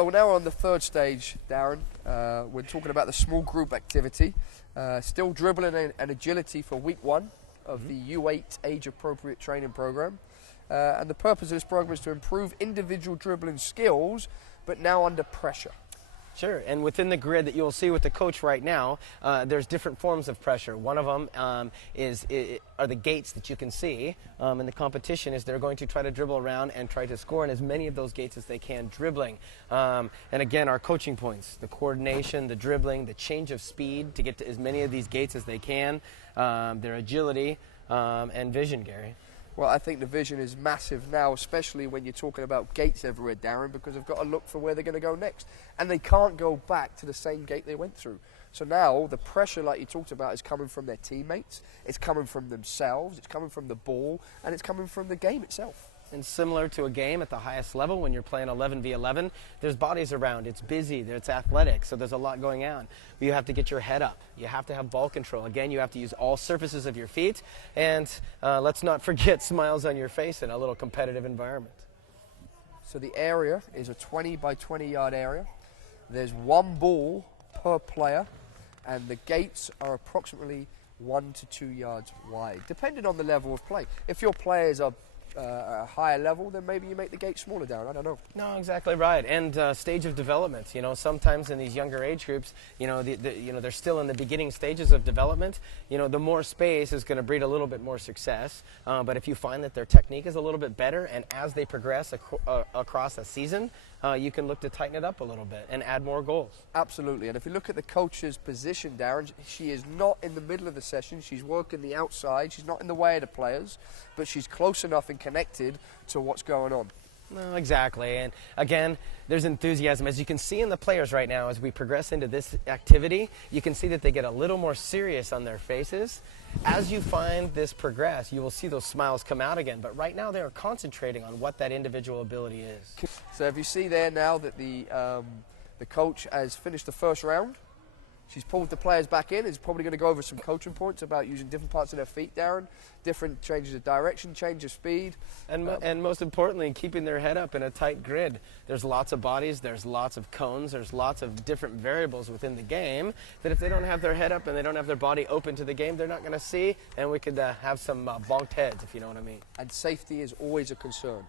So we're now on the third stage, Darren. We're talking about the small group activity. Still dribbling and agility for week one of the U8 age-appropriate training program. And the purpose of this program is to improve individual dribbling skills, but now under pressure. Sure, and within the grid that you'll see with the coach right now, there's different forms of pressure. One of them are the gates that you can see, and the competition is they're going to try to dribble around and try to score in as many of those gates as they can dribbling. And again, our coaching points, the coordination, the dribbling, the change of speed to get to as many of these gates as they can, their agility, and vision, Gary. Well, I think the vision is massive now, especially when you're talking about gates everywhere, Darren, because they've got to look for where they're going to go next. And they can't go back to the same gate they went through. So now the pressure, like you talked about, is coming from their teammates, it's coming from themselves, it's coming from the ball, and it's coming from the game itself. And similar to a game at the highest level, when you're playing 11v11, there's bodies around. It's busy. It's athletic. So there's a lot going on. You have to get your head up. You have to have ball control. Again, you have to use all surfaces of your feet. And let's not forget smiles on your face in a little competitive environment. So the area is a 20 by 20 yard area. There's one ball per player, and the gates are approximately 1 to 2 yards wide, depending on the level of play. If your players are at a higher level, then maybe you make the gate smaller, Darren. I don't know. No, exactly right. And stage of development. You know, sometimes in these younger age groups, they're still in the beginning stages of development. You know, the more space is going to breed a little bit more success. But if you find that their technique is a little bit better, and as they progress across a season, you can look to tighten it up a little bit and add more goals. Absolutely. And if you look at the coach's position, Darren, she is not in the middle of the session. She's working the outside. She's not in the way of the players, but she's close enough and connected to what's going on. No, exactly. And again, there's enthusiasm. As you can see in the players right now, as we progress into this activity, you can see that they get a little more serious on their faces. As you find this progress, you will see those smiles come out again. But right now, they are concentrating on what that individual ability is. So if you see there now that the coach has finished the first round, she's pulled the players back in. Is probably going to go over some coaching points about using different parts of their feet, Darren, different changes of direction, change of speed. And most importantly, keeping their head up in a tight grid. There's lots of bodies, there's lots of cones, there's lots of different variables within the game that if they don't have their head up and they don't have their body open to the game, they're not going to see, and we could have some bonked heads, if you know what I mean. And safety is always a concern.